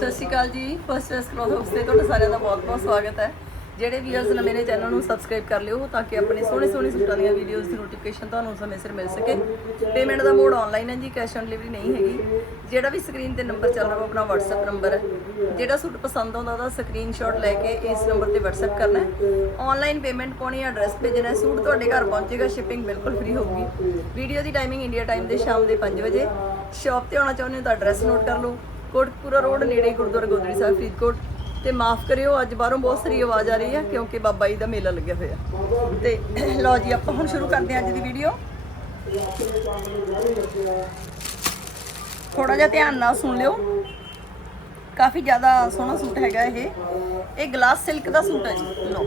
ਸਤਿ ਸ਼੍ਰੀ ਅਕਾਲ ਜੀ। First S cloth house ਤੇ ਤੁਹਾਡਾ ਸਾਰਿਆਂ ਦਾ ਬਹੁਤ-ਬਹੁਤ ਸਵਾਗਤ ਹੈ। ਜਿਹੜੇ ਵੀਅਰਸ ਨੇ ਮੇਰੇ ਚੈਨਲ ਨੂੰ ਸਬਸਕ੍ਰਾਈਬ ਕਰ ਲਿਓ ਤਾਂ ਕਿ ਆਪਣੇ ਸੋਹਣੇ ਸੋਹਣੇ ਸੂਟਾਂ ਦੀਆਂ ਵੀਡੀਓਜ਼ ਦੀ ਨੋਟੀਫਿਕੇਸ਼ਨ ਤੁਹਾਨੂੰ ਸਮੇਂ ਸਿਰ ਮਿਲ ਸਕੇ। ਪੇਮੈਂਟ ਦਾ ਮੋਡ ਆਨਲਾਈਨ ਹੈ ਜੀ ਕੈਸ਼ ਔਨ ਡਿਲੀਵਰੀ ਨਹੀਂ ਹੈਗੀ। ਜਿਹੜਾ ਵੀ ਸਕਰੀਨ ਤੇ ਨੰਬਰ ਚੱਲ ਰਿਹਾ ਉਹ ਆਪਣਾ WhatsApp ਨੰਬਰ ਹੈ। ਜਿਹੜਾ ਸੂਟ ਪਸੰਦ ਆਉਂਦਾ ਉਹਦਾ ਸਕਰੀਨਸ਼ਾਟ ਲੈ ਕੇ ਇਸ ਨੰਬਰ ਤੇ WhatsApp ਕਰਨਾ ਹੈ। ਆਨਲਾਈਨ ਪੇਮੈਂਟ ਪਾਉਣੀ ਹੈ ਐਡਰੈਸ ਭੇਜਣਾ ਸੂਟ ਤੁਹਾਡੇ ਘਰ ਪਹੁੰਚੇਗਾ ਸ਼ਿਪਿੰਗ ਬਿਲਕੁਲ ਫ੍ਰੀ ਹੋਊਗੀ। ਵੀਡੀਓ ਦੀ ਟਾਈਮਿੰਗ ਇੰਡੀਆ ਟਾਈਮ ਦੇ ਸ਼ਾਮ ਦੇ 5 ਵਜੇ। ਸ਼ਾਪ ਤੇ ਆਉਣਾ ਚਾਹੁੰਦੇ ਹੋ ਤਾਂ ਐਡਰੈਸ ਨੋਟ ਕਰ ਲਓ। ਕੋਟਕਪੂਰਾ ਰੋਡ ਨੇੜੇ ਗੁਰਦੁਆਰਾ ਗੋਦੜੀ ਸਾਹਿਬ ਫਰੀਦਕੋਟ। ਤੇ ਮਾਫ ਕਰਿਓ, ਅੱਜ ਬਾਹਰੋਂ ਬਹੁਤ ਸਾਰੀ ਆਵਾਜ਼ ਆ ਰਹੀ ਹੈ ਕਿਉਂਕਿ ਬਾਬਾ ਜੀ ਦਾ ਮੇਲਾ ਲੱਗਿਆ ਹੋਇਆ। ਤੇ ਲਓ ਜੀ, ਆਪਾਂ ਹੁਣ ਸ਼ੁਰੂ ਕਰਦੇ ਹਾਂ ਅੱਜ ਦੀ ਵੀਡੀਓ ਥੋੜਾ ਜਿਹਾ ਧਿਆਨ ਨਾਲ ਸੁਣ ਲਿਓ। ਕਾਫੀ ਜ਼ਿਆਦਾ ਸੋਹਣਾ ਸੂਟ ਹੈਗਾ ਇਹ। ਇਹ ਗਲਾਸ ਸਿਲਕ ਦਾ ਸੂਟ ਹੈ ਜੀ, ਲਓ।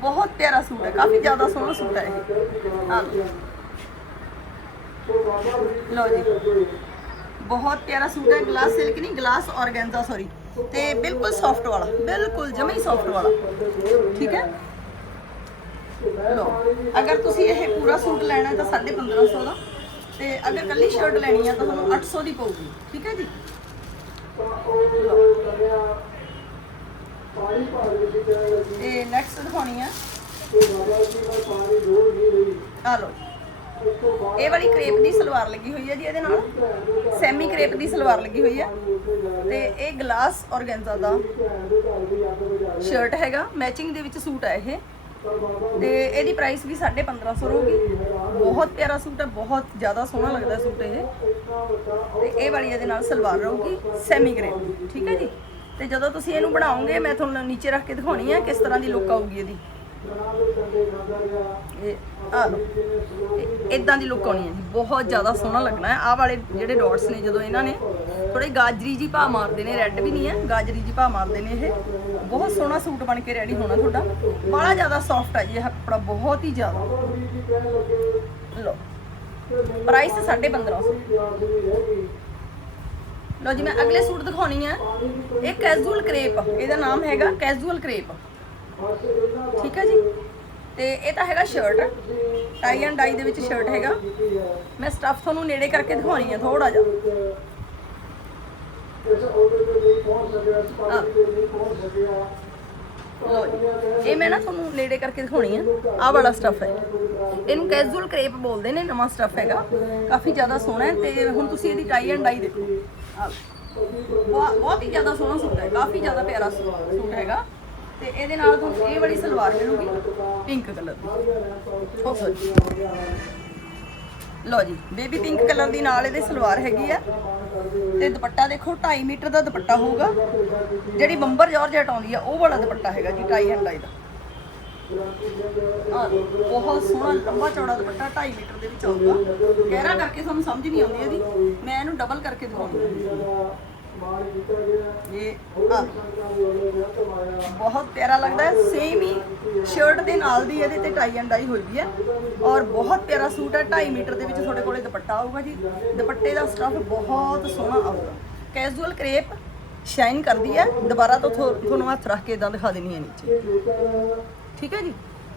ਬਹੁਤ ਪਿਆਰਾ ਸੂਟ ਹੈ, ਕਾਫੀ ਜ਼ਿਆਦਾ ਸੋਹਣਾ ਸੂਟ ਹੈ ਇਹ। ਹਾਂ ਲਓ ਜੀ। ਬਹੁਤ ਪਿਆਰਾ ਸੂਟ ਹੈ ਗਲਾਸ ਸਿਲਕ ਨਹੀਂ ਗਲਾਸ ਆਰਗੈਂਜ਼ਾ ਸੌਰੀ ਤੇ ਬਿਲਕੁਲ ਸੌਫਟ ਵਾਲਾ, ਬਿਲਕੁਲ ਜਮਾ ਹੀ ਸੌਫਟ ਵਾਲਾ। ਠੀਕ ਹੈ? ਲੋ ਅਗਰ ਤੁਸੀਂ ਇਹ ਪੂਰਾ ਸੂਟ ਲੈਣਾ ਤਾਂ 1550 ਦਾ। ਤੇ ਅਗਰ ਕੱਲੀ ਸ਼ਰਟ ਲੈਣੀ ਹੈ ਤਾਂ ਤੁਹਾਨੂੰ 800 ਦੀ ਪਊਗੀ। ਠੀਕ ਹੈ ਜੀ? ਤੇ ਨੈਕਸਟ ਦਿਖਾਉਣੀ ਆ ਆ ਲੋ ਇਹ ਵਾਲੀ ਕ੍ਰੇਪ ਦੀ ਸਲਵਾਰ ਲੱਗੀ ਹੋਈ ਹੈ ਜੀ ਇਹਦੇ ਨਾਲ। ਸੈਮੀ ਕ੍ਰੇਪ ਦੀ ਸਲਵਾਰ ਲੱਗੀ ਹੋਈ ਹੈ। ਤੇ ਇਹ ਗਲਾਸ ਔਰਗੈਂਜ਼ਾ ਦਾ ਸ਼ਰਟ ਹੈਗਾ। ਮੈਚਿੰਗ ਦੇ ਵਿੱਚ ਸੂਟ ਹੈ ਇਹ। ਤੇ ਇਹਦੀ ਪ੍ਰਾਈਸ ਵੀ 1550 ਰਹੂਗੀ। ਬਹੁਤ ਪਿਆਰਾ ਸੂਟ ਹੈ, ਬਹੁਤ ਜ਼ਿਆਦਾ ਸੋਹਣਾ ਲੱਗਦਾ ਸੂਟ ਇਹ। ਤੇ ਇਹ ਵਾਲੀ ਇਹਦੇ ਨਾਲ ਸਲਵਾਰ ਰਹੂਗੀ ਸੈਮੀ ਕ੍ਰੇਪ ਠੀਕ ਹੈ ਜੀ? ਤੇ ਜਦੋਂ ਤੁਸੀਂ ਇਹਨੂੰ ਬਣਾਓਗੇ, ਮੈਂ ਤੁਹਾਨੂੰ ਨੀਚੇ ਰੱਖ ਕੇ ਦਿਖਾਉਣੀ ਹੈ ਕਿਸ ਤਰ੍ਹਾਂ ਦੀ ਲੁੱਕ ਆਊਗੀ ਇਹਦੀ। ਇਦਾਂ ਦੀ ਲੁੱਕ ਆਉਣੀ ਹੈ ਜੀ। ਬਹੁਤ ਜ਼ਿਆਦਾ ਸੋਹਣਾ ਲੱਗਣਾ ਹੈ। ਆਹ ਵਾਲੇ ਜਿਹੜੇ ਡਾਟਸ ਨੇ, ਜਦੋਂ ਇਹਨਾਂ ਨੇ ਥੋੜੇ ਗਾਜਰੀ ਜੀ ਭਾ ਮਾਰਦੇ ਨੇ ਰੈੱਡ ਵੀ ਨਹੀਂ ਹੈ, ਗਾਜਰੀ ਜੀ ਭਾ ਮਾਰਦੇ ਨੇ ਇਹ। ਬਹੁਤ ਸੋਹਣਾ ਸੂਟ ਬਣ ਕੇ ਰੈਡੀ ਹੋਣਾ ਤੁਹਾਡਾ। ਬੜਾ ਜ਼ਿਆਦਾ ਸੌਫਟ ਹੈ ਜੀ ਇਹ ਕੱਪੜਾ, ਬਹੁਤ ਹੀ ਜ਼ਿਆਦਾ। ਲਓ ਪ੍ਰਾਈਸ 1550 ਲਓ ਜੀ, ਮੈਂ ਅਗਲੇ ਸੂਟ ਦਿਖਾਉਣੀ ਹੈ। ਇਹ ਕੈਜੂਅਲ ਕਰੇਪ ਇਹਦਾ ਨਾਮ ਹੈਗਾ ਕੈਜੂਅਲ ਕਰੇਪ ਠੀਕ ਹੈ ਜੀ? ਤੇ ਇਹ ਤਾਂ ਹੈਗਾ ਸ਼ਰਟ ਟਾਈ ਐਂਡ ਡਾਈ ਦੇ ਵਿੱਚ ਸ਼ਰਟ ਹੈਗਾ। ਮੈਂ ਸਟੱਫ ਤੁਹਾਨੂੰ ਨੇੜੇ ਕਰਕੇ ਦਿਖਾਉਣੀ ਹੈ। ਥੋੜਾ ਜਿਹਾ। ਇਹ ਮੈਂ ਨਾ ਤੁਹਾਨੂੰ ਨੇੜੇ ਕਰਕੇ ਦਿਖਾਉਣੀ ਹੈ ਆਹ ਵਾਲਾ ਸਟੱਫ ਹੈ। ਇਹਨੂੰ ਕੈਜੂਅਲ ਕਰੇਪ ਬੋਲਦੇ ਨੇ ਨਵਾਂ ਸਟੱਫ ਹੈਗਾ। ਕਾਫੀ ਜ਼ਿਆਦਾ ਸੋਹਣਾ ਹੈ ਤੇ ਹੁਣ ਤੁਸੀਂ ਇਹਦੀ ਟਾਈ ਐਂਡ ਡਾਈ ਦੇਖੋ। ਬਹੁਤ ਹੀ ਜ਼ਿਆਦਾ ਸੋਹਣਾ ਸੂਟ ਹੈ। ਕਾਫੀ ਜ਼ਿਆਦਾ ਪਿਆਰਾ ਸੂਟ ਹੈਗਾ। ਤੇ ਇਹਦੇ ਨਾਲ ਤੁਹਾਨੂੰ ਇਹ ਵਾਲੀ ਸਲਵਾਰ ਮਿਲੂਗੀ ਪਿੰਕ ਕਲਰ ਦੀ। ਉਹ ਸੋਰੀ ਲਓ ਜੀ ਬੇਬੀ ਪਿੰਕ ਕਲਰ ਦੀ ਨਾਲ ਇਹਦੇ ਸਲਵਾਰ ਹੈਗੀ ਆ। ਤੇ ਦੁਪੱਟਾ ਦੇਖੋ 2.5 ਮੀਟਰ ਦਾ ਦੁਪੱਟਾ ਹੋਊਗਾ। ਜਿਹੜੀ ਬੰਬਰ ਜਾਰਜਟ ਆਉਂਦੀ ਆ, ਉਹ ਵਾਲਾ ਦੁਪੱਟਾ ਹੈਗਾ ਜੀ ਟਾਈ ਐਂਡ ਦਾ। ਆਹ, ਬਹੁਤ ਸੋਹਣਾ ਲੰਬਾ ਚੌੜਾ ਦੁਪੱਟਾ 2.5 ਮੀਟਰ ਦੇ ਵਿੱਚ ਆਊਗਾ। ਗਹਿਰਾ ਕਰਕੇ ਤੁਹਾਨੂੰ ਸਮਝ ਨਹੀਂ ਆਉਂਦੀ ਇਹਦੀ। ਮੈਂ ਇਹਨੂੰ ਡਬਲ ਕਰਕੇ ਦਿਖਾਉਂਦੀ ਇਹ ਆਹ ਬਹੁਤ ਪਿਆਰਾ ਲੱਗਦਾ ਹੈ। ਸੇਮ ਹੀ ਸ਼ਰਟ ਦੇ ਨਾਲ ਦੀ ਇਹਦੇ ਤੇ ਟਾਈ ਐਂਡ ਡਾਈ ਹੋਈ ਵੀ ਹੈ। ਔਰ ਬਹੁਤ ਪਿਆਰਾ ਸੂਟ ਹੈ। 2.5 ਮੀਟਰ ਦੇ ਵਿੱਚ ਤੁਹਾਡੇ ਕੋਲੇ ਦੁਪੱਟਾ ਆਊਗਾ ਜੀ। ਦੁਪੱਟੇ ਦਾ ਸਟੱਫ ਬਹੁਤ ਸੋਹਣਾ ਆਊਗਾ। ਕੈਜੂਅਲ ਕਰੇਪ ਸ਼ਾਈਨ ਕਰਦੀ ਹੈ। ਦੁਬਾਰਾ ਤੋਂ ਥੋ- ਤੁਹਾਨੂੰ ਹੱਥ ਰੱਖ ਕੇ ਇਦਾਂ ਦਿਖਾ ਦੇਣੀ ਹੈ ਨੀਚੇ। ਠੀਕ ਹੈ ਜੀ?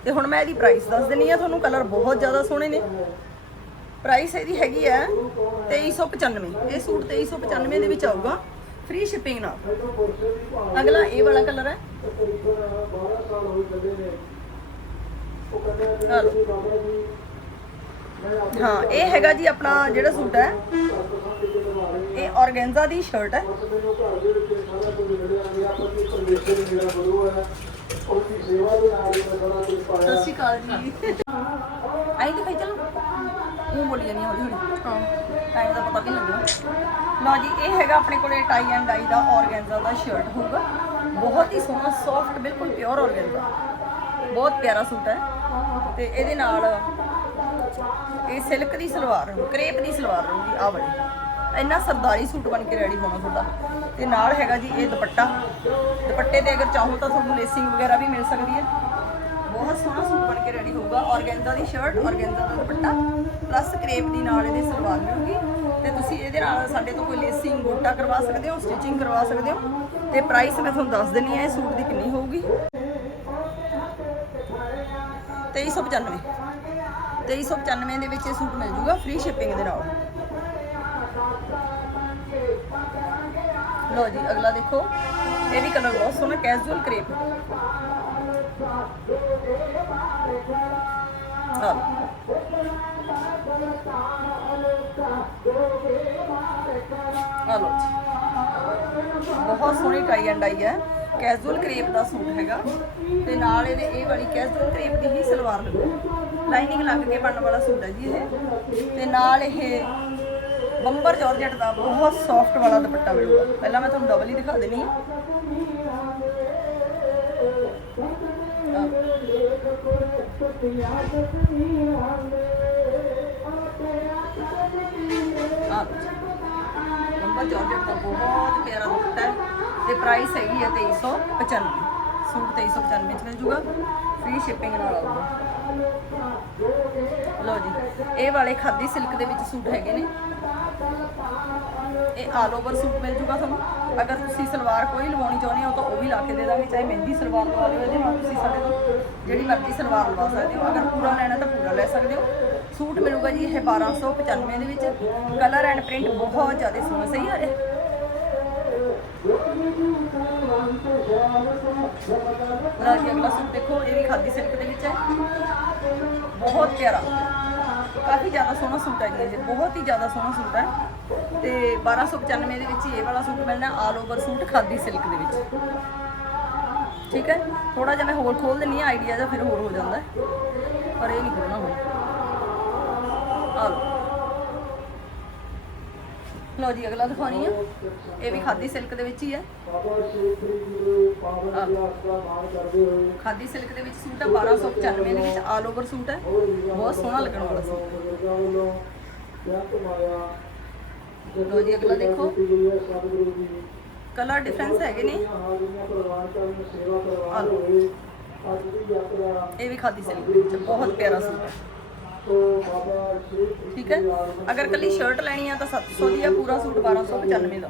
ਤੇ ਹੁਣ ਮੈਂ ਇਹਦੀ ਪ੍ਰਾਈਸ ਦੱਸ ਦਿੰਨੀ ਆ ਤੁਹਾਨੂੰ ਕਲਰ ਬਹੁਤ ਜ਼ਿਆਦਾ ਸੋਹਣੇ ਨੇ। ਪ੍ਰਾਈਸ ਇਹਦੀ ਹੈਗੀ ਹੈ 2395 ਇਹ ਸੂਟ 2395 ਦੇ ਵਿੱਚ ਆਊਗਾ। ਫ੍ਰੀ ਸ਼ਿਪਿੰਗ ਨਾਲ ਅਗਲਾ ਇਹ ਵਾਲਾ ਕਲਰ ਹੈ। ਹਾਂ ਇਹ ਹੈਗਾ ਜੀ ਆਪਣਾ ਜਿਹੜਾ ਸੂਟ ਹੈ। ਇਹ ਔਰਗੈਂਜ਼ਾ ਦੀ ਸ਼ਰਟ ਹੈ। ਸਤਿ ਸ਼੍ਰੀ ਅਕਾਲ ਜੀ। ਆਈ ਦਿਖਾਈ ਚਲੋ। ਉਹ ਬੋਲੀ ਜਾਨੀ ਹੌਲੀ ਹੌਲੀ। ਹਾਂ। ਟਾਈਮ ਦਾ ਪਤਾ ਵੀ ਨਹੀਂ ਲਓ ਜੀ ਇਹ ਹੈਗਾ ਆਪਣੇ ਕੋਲੇ ਟਾਈ ਐਂਡ ਡਾਈ ਦਾ ਔਰਗੈਂਜ਼ਾ ਦਾ ਸ਼ਰਟ ਹੋਊਗਾ। ਬਹੁਤ ਹੀ ਸੋਹਣਾ ਸੌਫਟ ਬਿਲਕੁਲ ਪਿਓਰ ਔਰਗੈਂਜ਼ਾ ਬਹੁਤ ਪਿਆਰਾ ਸੂਟ ਹੈ। ਤੇ ਇਹਦੇ ਨਾਲ ਇਹ ਸਿਲਕ ਦੀ ਸਲਵਾਰ ਕਰੇਪ ਦੀ ਸਲਵਾਰ ਰਹੂਗੀ ਆਹ ਵਾਲੀ। ਇੰਨਾ ਸਰਦਾਰੀ ਸੂਟ ਬਣ ਕੇ ਰੈਡੀ ਹੋਣਾ ਤੁਹਾਡਾ। ਤੇ ਨਾਲ ਹੈਗਾ ਜੀ ਇਹ ਦੁਪੱਟਾ। ਦੁਪੱਟੇ ਤੇ ਅਗਰ ਚਾਹੋ ਤਾਂ ਤੁਹਾਨੂੰ ਲੇਸਿੰਗ ਵਗੈਰਾ ਵੀ ਮਿਲ ਸਕਦੀ ਹੈ। ਬਹੁਤ ਸੋਹਣਾ ਸੂਟ ਬਣ ਕੇ ਰੈਡੀ ਹੋਊਗਾ। ਔਰਗੈਂਜ਼ਾ ਦੀ ਸ਼ਰਟ ਔਰਗੈਂਜ਼ਾ ਦਾ ਦੁਪੱਟਾ ਪਲੱਸ ਕਰੇਪ ਦੀ ਨਾਲ ਇਹਦੇ ਸਲਵਾਰ ਮਿਲੂਗੀ। ਤੇ ਤੁਸੀਂ ਇਹਦੇ ਨਾਲ ਸਾਡੇ ਤੋਂ ਕੋਈ ਲੇਸਿੰਗ ਗੋਟਾ ਕਰਵਾ ਸਕਦੇ ਹੋ ਸਟਿਚਿੰਗ ਕਰਵਾ ਸਕਦੇ ਹੋ। ਤੇ ਪ੍ਰਾਈਸ ਮੈਂ ਤੁਹਾਨੂੰ ਦੱਸ ਦਿੰਨੀ ਹੈ, ਇਹ ਸੂਟ ਦੀ ਕਿੰਨੀ ਹੋਊਗੀ। 2395 2395 ਦੇ ਵਿੱਚ ਇਹ ਸੂਟ ਮਿਲ ਜੂਗਾ ਫ੍ਰੀ ਸ਼ਿਪਿੰਗ ਦੇ ਨਾਲ। ਲਓ ਜੀ, ਅਗਲਾ ਦੇਖੋ। ਇਹ ਵੀ ਕਲਰ ਬਹੁਤ ਸੋਹਣਾ ਕੈਜੂਅਲ ਕਰੇਪ ਆ ਬਹੁਤ ਸੋਹਣੀ ਟਾਈ ਐਂਡ ਆਈ ਹੈ। ਕੈਜੂਅਲ ਕਰੇਪ ਦਾ ਸੂਟ ਹੈਗਾ। ਤੇ ਨਾਲ ਇਹਦੇ ਇਹ ਵਾਲੀ ਕੈਜੂਅਲ ਕਰੇਪ ਦੀ ਹੀ ਸਲਵਾਰ ਲੱਗੂ। ਲਾਈਨਿੰਗ ਲੱਗ ਕੇ ਬਣਨ ਵਾਲਾ ਸੂਟ ਹੈ ਜੀ ਇਹ। ਤੇ ਨਾਲ ਇਹ ਬੰਬਰ ਜਾਰਜਟ ਦਾ ਬਹੁਤ ਸੌਫਟ ਵਾਲਾ ਦੁਪੱਟਾ ਮਿਲੂਗਾ। ਪਹਿਲਾਂ ਮੈਂ ਤੁਹਾਨੂੰ ਡਬਲ ਹੀ ਦਿਖਾ ਦੇਣੀ ਹੈ। ਨੰਬਰ ਜਾਰਜਟ ਦਾ ਬਹੁਤ ਪਿਆਰਾ ਦੁਪੱਟਾ ਹੈ ਤੇ ਪ੍ਰਾਈਸ ਹੈਗੀ ਹੈ 2395 ਸੂਟ 2395 ਚ ਮਿਲ ਜੂਗਾ। ਫ੍ਰੀ ਸ਼ਿਪਿੰਗ ਨਾਲ ਆਊਗਾ। ਲਓ ਜੀ, ਇਹ ਵਾਲੇ ਖਾਦੀ ਸਿਲਕ ਦੇ ਵਿੱਚ ਸੂਟ ਹੈਗੇ ਨੇ। ਇਹ ਆਲ ਓਵਰ ਸੂਟ ਮਿਲ ਜੂਗਾ ਤੁਹਾਨੂੰ। ਅਗਰ ਤੁਸੀਂ ਸਲਵਾਰ ਕੋਈ ਲਵਾਉਣੀ ਚਾਹੁੰਦੇ ਹੋ, ਤਾਂ ਉਹ ਵੀ ਲਾ ਕੇ ਦੇ ਦਾਂਗੇ। ਚਾਹੇ ਮਹਿੰਦੀ ਸਲਵਾਰ ਲਵਾ ਲਿਓ ਇਹਦੇ ਨਾਲ ਤੁਸੀਂ ਸਾਡੇ ਤੋਂ ਜਿਹੜੀ ਮਰਜ਼ੀ ਸਲਵਾਰ ਲਵਾ ਸਕਦੇ ਹੋ। ਅਗਰ ਪੂਰਾ ਲੈਣਾ ਤਾਂ ਪੂਰਾ ਲੈ ਸਕਦੇ ਹੋ। ਸੂਟ ਮਿਲੂਗਾ ਜੀ ਇਹ 1295 ਦੇ ਵਿੱਚ। ਕਲਰ ਐਂਡ ਪ੍ਰਿੰਟ ਬਹੁਤ ਜ਼ਿਆਦਾ ਸੋਹਣਾ ਸਹੀ ਆ ਰਿਹਾ ਲਓ ਜੀ ਅਗਲਾ ਸੂਟ ਦੇਖੋ, ਇਹ ਵੀ ਖਾਦੀ ਸਿਲਕ ਦੇ ਵਿੱਚ ਹੈ। ਬਹੁਤ ਪਿਆਰਾ। ਕਾਫੀ ਜ਼ਿਆਦਾ ਸੋਹਣਾ ਸੂਟ ਹੈ ਜੀ ਬਹੁਤ ਹੀ ਜ਼ਿਆਦਾ ਸੋਹਣਾ ਸੂਟ ਹੈ। ਤੇ 1295 ਦੇ ਵਿੱਚ ਹੀ ਇਹ ਵਾਲਾ ਸੂਟ ਮਿਲਣਾ all over suit khadi silk ਦੇ ਵਿੱਚ। ਠੀਕ ਹੈ? ਥੋੜਾ ਜਿਹਾ ਮੈਂ ਹੋਰ ਖੋਲ ਦਿੰਨੀ ਆ ਆਈਡੀਆ ਜਾਂ ਫਿਰ ਹੋਰ ਹੋ ਜਾਂਦਾ ਪਰ ਇਹ ਨਹੀਂ ਖੋਲਣਾ ਹੁਣ। ਆ ਲਓ। ਲਓ ਜੀ, ਅਗਲਾ ਦਿਖਾਉਣੀ ਆ। ਇਹ ਵੀ ਖਾਦੀ ਸਿਲਕ ਦੇ ਵਿੱਚ ਹੀ ਹੈ ਖਾਦੀ ਸਿਲਕ ਦੇ ਵਿੱਚ ਸੂਟ ਹੈ 1295 ਦੇ ਵਿੱਚ ਆਲ ਓਵਰ ਸੂਟ ਹੈ ਬਹੁਤ ਸੋਹਣਾ ਲੱਗਣ ਵਾਲਾ ਸੂਟ। ਲਓ ਜੀ, ਅਗਲਾ ਦੇਖੋ। ਕਲਰ ਡਿਫਰੈਂਸ ਹੈਗੇ ਨੇ। ਇਹ ਵੀ ਖਾਦੀ ਸਿਲਕ ਦੇ ਵਿੱਚ, ਬਹੁਤ ਪਿਆਰਾ ਸੂਟ ਹੈ ਠੀਕ ਹੈ? ਅਗਰ ਕੱਲੀ ਸ਼ਰਟ ਲੈਣੀ ਆ ਤਾਂ 700 ਦੀ ਆ, ਪੂਰਾ ਸੂਟ 1295 ਦਾ।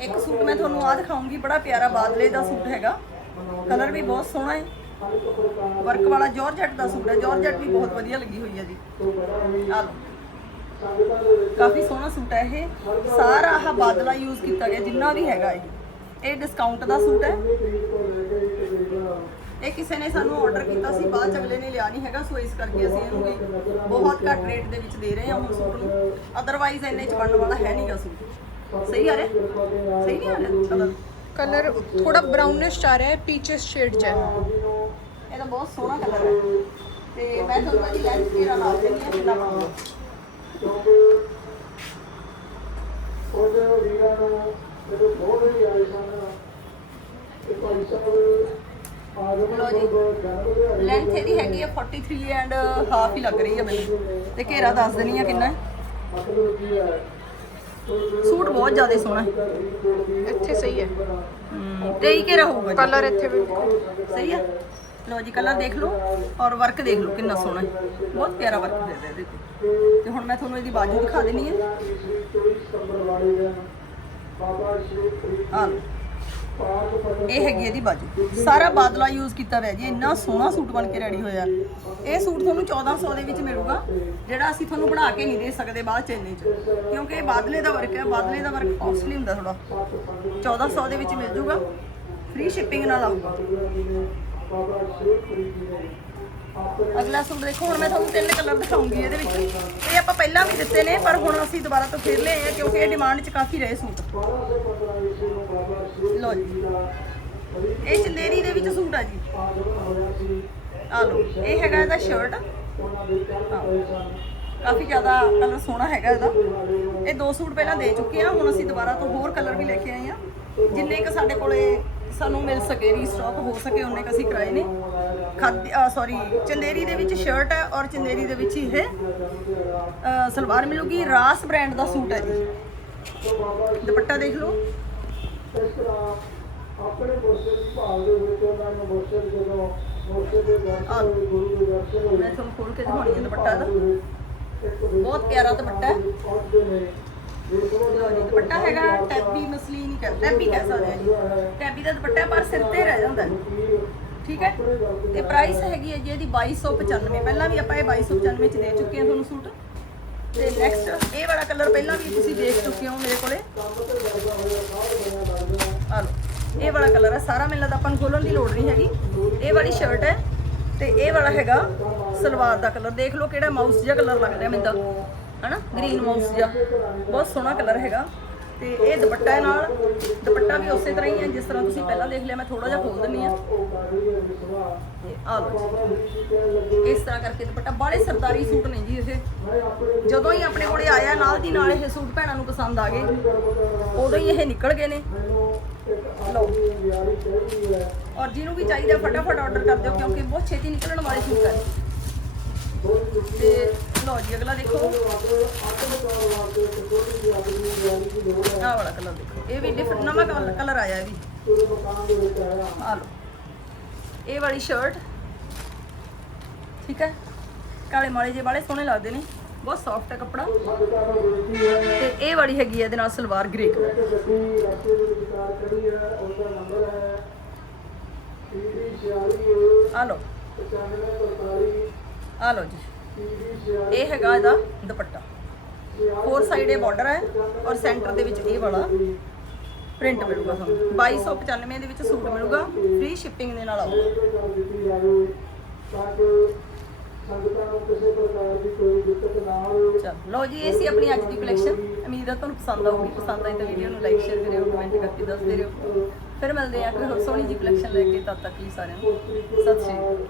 ਇੱਕ ਸੂਟ ਮੈਂ ਤੁਹਾਨੂੰ ਆ ਦਿਖਾਉਂਗੀ, ਬੜਾ ਪਿਆਰਾ ਬਾਦਲੇ ਦਾ ਸੂਟ ਹੈਗਾ। ਕਲਰ ਵੀ ਬਹੁਤ ਸੋਹਣਾ ਹੈ। ਵਰਕ ਵਾਲਾ ਜਾਰਜਟ ਦਾ ਸੂਟ ਹੈ। ਜਾਰਜਟ ਵੀ ਬਹੁਤ ਵਧੀਆ ਲੱਗੀ ਹੋਈ ਹੈ ਜੀ। ਆ ਲਓ। ਕਾਫੀ ਸੋਹਣਾ ਸੂਟ ਹੈ ਇਹ। ਸਾਰਾ ਆਹ ਬਾਦਲਾ ਯੂਜ਼ ਕੀਤਾ ਗਿਆ, ਜਿੰਨਾ ਵੀ ਹੈਗਾ ਇਹ। ਇਹ ਡਿਸਕਾਊਂਟ ਦਾ ਸੂਟ ਹੈ। ਇਹ ਕਿਸੇ ਨੇ ਸਾਨੂੰ ਆਰਡਰ ਕੀਤਾ ਸੀ ਬਾਅਦ ਚ ਅਗਲੇ ਨੇ ਲਿਆ ਨਹੀਂ ਹੈਗਾ ਸੋ ਇਸ ਕਰਕੇ ਅਸੀਂ ਇਹਨੂੰ ਵੀ ਬਹੁਤ ਘੱਟ ਰੇਟ ਦੇ ਵਿੱਚ ਦੇ ਰਹੇ ਹਾਂ ਹੁਣ ਸੂਟ ਨੂੰ। ਅਦਰਵਾਈਜ਼ ਇੰਨੇ ਚ ਬਣਨ ਵਾਲਾ ਹੈ ਨਹੀਂਗਾ ਸੂਟ। ਸਹੀ ਆ ਰਿਹਾ? ਸਹੀ ਆ ਰਿਹਾ ਕਲਰ? ਥੋੜਾ ਬ੍ਰਾਊਨਿਸ਼ ਚ ਆ ਰਿਹਾ ਹੈ ਪੀਚਸ ਸ਼ੇਡ ਚ ਹੈ ਇਹ ਤਾਂ ਬਹੁਤ ਸੋਹਣਾ ਕਲਰ ਹੈ। ਤੇ ਮੈਂ ਤੁਹਾਨੂੰ ਇਹਦੀ ਲੈਂਥ ਕਿਹੜਾ ਲਾ ਦਿੰਦੀ ਹਾਂ ਕਿੰਨਾ ਪਾਉਂਦਾ ਉਹਦੇ ਵੀਰਾਂ ਨੂੰ ਜਦੋਂ ਬਹੁਤ ਹੀ ਆਈ ਸਨ ਇਹ ਭਾਈ ਸਾਹਿਬ ਲੈਂਥ ਇਹਦੀ ਹੈਗੀ ਹੈ 43 ਐਂਡ ਹਾਫ ਹੀ ਲੱਗ ਰਹੀ ਹੈ ਮੈਨੂੰ। ਤੇ ਘੇਰਾ ਦੱਸ ਦੇਣੀ ਆ ਕਿੰਨਾ ਹੈ? ਸੂਟ ਬਹੁਤ ਜ਼ਿਆਦਾ ਸੋਹਣਾ ਹੈ। ਇੱਥੇ ਸਹੀ ਹੈ। ਤੇ ਹੀ ਘੇਰਾ ਹੋਊਗਾ ਕਲਰ ਇੱਥੇ ਵੀ। ਸਹੀ ਹੈ ਲੋ ਜੀ ਕਲਰ ਦੇਖ ਲਓ ਔਰ ਵਰਕ ਦੇਖ ਲਓ ਕਿੰਨਾ ਸੋਹਣਾ ਹੈ। ਬਹੁਤ ਪਿਆਰਾ ਵਰਕ ਇਹਦੇ ਤੇ। ਤੇ ਹੁਣ ਮੈਂ ਤੁਹਾਨੂੰ ਇਹਦੀ ਬਾਜੂ ਦਿਖਾ ਦੇਣੀ ਹੈ। ਆ ਲਓ ਇਹ ਹੈਗੀ ਇਹਦੀ ਬਾਜੂ। ਸਾਰਾ ਬਾਦਲਾ ਯੂਜ਼ ਕੀਤਾ ਹੋਇਆ ਜੀ, ਇੰਨਾ ਸੋਹਣਾ ਸੂਟ ਬਣ ਕੇ ਰੈਡੀ ਹੋਇਆ। ਇਹ ਸੂਟ ਤੁਹਾਨੂੰ 1400 ਦੇ ਵਿੱਚ ਮਿਲੂਗਾ, ਜਿਹੜਾ ਅਸੀਂ ਤੁਹਾਨੂੰ ਬਣਾ ਕੇ ਨਹੀਂ ਦੇ ਸਕਦੇ ਬਾਅਦ ਚ ਚ। ਕਿਉਂਕਿ ਇਹ ਬਾਦਲੇ ਦਾ ਵਰਕ ਹੈ, ਬਾਦਲੇ ਦਾ ਵਰਕ ਕਾਸਟਲੀ ਹੁੰਦਾ ਥੋੜਾ 1400 ਦੇ ਵਿੱਚ ਮਿਲ ਜੂਗਾ ਫ੍ਰੀ ਸ਼ਿਪਿੰਗ ਨਾਲ ਆਊਗਾ। ਅਗਲਾ ਸੂਟ ਦੇਖੋ, ਹੁਣ ਮੈਂ ਤੁਹਾਨੂੰ ਤਿੰਨ ਕਲਰ ਦਿਖਾਉਂਗੀ ਇਹਦੇ ਵਿੱਚ। ਇਹ ਆਪਾਂ ਪਹਿਲਾਂ ਵੀ ਦਿੱਤੇ ਨੇ, ਪਰ ਹੁਣ ਅਸੀਂ ਦੁਬਾਰਾ ਤੋਂ ਫੇਰ ਲਏ ਆ, ਕਿਉਂਕਿ ਇਹ ਡਿਮਾਂਡ 'ਚ ਕਾਫੀ ਰਹੇ ਸੂਟ। ਲੋ ਜੀ। ਇਹ ਚੰਦੇਰੀ ਦੇ ਵਿੱਚ ਸੂਟ ਆ ਜੀ। ਆ ਲਓ, ਇਹ ਹੈਗਾ ਇਹਦਾ ਸ਼ਰਟ ਕਾਫੀ ਜ਼ਿਆਦਾ ਕਲਰ ਸੋਹਣਾ ਹੈਗਾ ਇਹਦਾ। ਇਹ ਦੋ ਸੂਟ ਪਹਿਲਾਂ ਦੇ ਚੁੱਕੇ ਆ, ਹੁਣ ਅਸੀਂ ਦੁਬਾਰਾ ਤੋਂ ਹੋਰ ਕਲਰ ਵੀ ਲੈ ਕੇ ਆਏ ਆ। ਜਿੰਨੇ ਕ ਸਾਡੇ ਕੋਲੇ ਸਾਨੂੰ ਮਿਲ ਸਕੇ ਰੀਸਟਾਕ ਹੋ ਸਕੇ ਉਹਨੇ ਕ ਅਸੀਂ ਕਰਾਏ ਨੇ। ਖਾਦੀ ਸੌਰੀ ਚੰਦੇਰੀ ਦੇ ਵਿੱਚ ਸ਼ਰਟ ਹੈ ਔਰ ਚੰਦੇਰੀ ਦੇ ਵਿੱਚ ਇਹ ਸਲਵਾਰ ਮਿਲੂਗੀ। ਰਾਸ ਬ੍ਰਾਂਡ ਦਾ ਸੂਟ ਹੈ ਜੀ। ਦੁਪੱਟਾ ਦੇਖ ਲਓ। ਆਪਣੇ ਮੋਸੇ ਦੀ ਭਾਲ ਦੇ ਵਿੱਚ ਉਹਨਾਂ ਨੂੰ ਮੋਸੇ ਜਦੋਂ ਮੋਸੇ ਦੇ ਆਹ ਦਰਸ਼ਨ ਗੁਰੂ ਦੇ ਦਰਸ਼ਨ ਮੈਂ ਤੁਹਾਨੂੰ ਖੋਲ ਕੇ ਦਿਖਾਉਣੀ ਹੈ ਦੁਪੱਟਾ ਦਾ ਬਹੁਤ ਪਿਆਰਾ ਦੁਪੱਟਾ ਹੈ। ਪਹੁੰਚਦੇ ਨੇ। ਲਓ ਜੀ ਦੁਪੱਟਾ ਹੈਗਾ ਟੈਬੀ ਮਸਲੀਨ ਕਹਿ ਟੈਬੀ ਕਹਿ ਸਕਦੇ ਹਾਂ ਜੀ। ਟੈਬੀ ਦਾ ਦੁਪੱਟਾ ਪਰ ਸਿਰ ਤੇ ਰਹਿ ਜਾਂਦਾ ਹੈ। ਠੀਕ ਹੈ? ਤੇ ਪ੍ਰਾਈਸ ਹੈਗੀ ਹੈ ਜੀ ਇਹਦੀ 2295 ਪਹਿਲਾਂ ਵੀ ਆਪਾਂ ਇਹ 2295 ਚ ਦੇ ਚੁੱਕੇ ਹਾਂ ਤੁਹਾਨੂੰ ਸੂਟ। ਤੇ ਨੈਕਸਟ ਇਹ ਵਾਲਾ ਕਲਰ ਪਹਿਲਾਂ ਵੀ ਤੁਸੀਂ ਦੇਖ ਚੁੱਕੇ ਹੋ ਮੇਰੇ ਕੋਲੇ। ਆ ਲਓ, ਇਹ ਵਾਲਾ ਕਲਰ ਹੈ ਸਾਰਾ ਮੈਨੂੰ ਲੱਗਦਾ ਆਪਾਂ ਨੂੰ ਖੋਲਣ ਦੀ ਲੋੜ ਨਹੀਂ ਹੈਗੀ। ਇਹ ਵਾਲੀ ਸ਼ਰਟ ਹੈ ਤੇ ਇਹ ਵਾਲਾ ਹੈਗਾ ਸਲਵਾਰ ਦਾ ਕਲਰ ਦੇਖ ਲਓ ਕਿਹੜਾ ਮਾਊਸ ਜਿਹਾ ਕਲਰ ਲੱਗਦਾ ਮੈਨੂੰ ਤਾਂ। ਹਨਾ ਗ੍ਰੀਨ ਮਾਊਸ ਜਿਹਾ। ਬਹੁਤ ਸੋਹਣਾ ਕਲਰ ਹੈਗਾ। ਤੇ ਇਹ ਦੁਪੱਟਾ ਹੈ ਨਾਲ। ਦੁਪੱਟਾ ਵੀ ਉਸੇ ਤਰ੍ਹਾਂ ਹੀ ਹੈ, ਜਿਸ ਤਰ੍ਹਾਂ ਤੁਸੀਂ ਪਹਿਲਾਂ ਦੇਖ ਲਿਆ, ਮੈਂ ਥੋੜਾ ਜਿਹਾ ਖੋਲ ਦਿੰਨੀ ਆ ਤੇ ਆ ਲਓ ਇਸ ਤਰ੍ਹਾਂ ਕਰਕੇ ਦੁਪੱਟਾ, ਬਾਹਲੇ ਸਰਦਾਰੀ ਸੂਟ ਨੇ ਜੀ ਇਹ। ਜਦੋਂ ਹੀ ਆਪਣੇ ਕੋਲੇ ਆਇਆ, ਨਾਲ ਦੀ ਨਾਲ ਇਹ ਸੂਟ ਭੈਣਾਂ ਨੂੰ ਪਸੰਦ ਆ ਗਏ। ਉਦੋਂ ਹੀ ਇਹ ਨਿਕਲ ਗਏ ਨੇ। ਲਓ। ਔਰ ਜਿਹਨੂੰ ਵੀ ਚਾਹੀਦਾ, ਫਟਾਫਟ ਆਰਡਰ ਕਰ ਦਿਓ, ਕਿਉਂਕਿ ਬਹੁਤ ਛੇਤੀ ਨਿਕਲਣ ਵਾਲੇ ਸੂਟ ਹੈ। ਤੇ ਲਓ ਜੀ, ਅਗਲਾ ਦੇਖੋ। ਆਹ ਵਾਲਾ ਕਲਰ ਦੇਖੋ। ਇਹ ਵੀ ਡਿਫਰੈਂਟ ਨਵਾਂ ਕਲਰ ਆਇਆ ਇਹ ਵੀ। ਆ ਲਓ। ਇਹ ਵਾਲੀ ਸ਼ਰਟ ਠੀਕ ਹੈ? ਕਾਲੇ ਮਾਲੇ ਜੇ ਵਾਲੇ, ਸੋਹਣੇ ਲੱਗਦੇ ਨੇ। ਬਹੁਤ ਸੌਫਟ ਹੈ ਕੱਪੜਾ। ਤੇ ਇਹ ਵਾਲੀ ਹੈਗੀ ਹੈ ਇਹਦੇ ਨਾਲ ਸਲਵਾਰ ਗ੍ਰੇ ਕਲਰ ਆ ਲਓ। ਆ ਲਓ ਜੀ। ਇਹ ਹੈਗਾ ਇਹਦਾ ਦੁਪੱਟਾ। ਫੋਰ ਸਾਈਡ ਇਹ ਬਾਰਡਰ ਹੈ ਔਰ ਸੈਂਟਰ ਦੇ ਵਿੱਚ ਇਹ ਵਾਲਾ ਪ੍ਰਿੰਟ ਮਿਲੂਗਾ ਤੁਹਾਨੂੰ। 2295 ਦੇ ਵਿੱਚ ਸੂਟ ਮਿਲੂਗਾ। ਫ੍ਰੀ ਸ਼ਿਪਿੰਗ ਦੇ ਨਾਲ ਆਊਗਾ। ਸੰਗਤਾਂ ਜੀ, ਇਹ ਸੀ ਆਪਣੀ ਅੱਜ ਦੀ ਕਲੈਕਸ਼ਨ ਉਮੀਦ ਹੈ ਤੁਹਾਨੂੰ ਪਸੰਦ ਆਊਗੀ। ਪਸੰਦ ਆਈ ਤਾਂ ਵੀਡੀਓ ਨੂੰ ਲਾਈਕ ਸ਼ੇਅਰ ਕਰਿਓ ਕਮੈਂਟ ਕਰਕੇ ਦੱਸਦੇ ਰਹੋ ਫਿਰ ਮਿਲਦੇ ਆ ਕੋਈ ਹੋਰ ਸੋਹਣੀ ਜੀ ਕਲੈਕਸ਼ਨ ਲੈ ਕੇ। ਤਦ ਤੱਕ ਲਈ ਸਾਰਿਆਂ ਨੂੰ ਸਤਿ ਸ਼੍ਰੀ ਅਕਾਲ।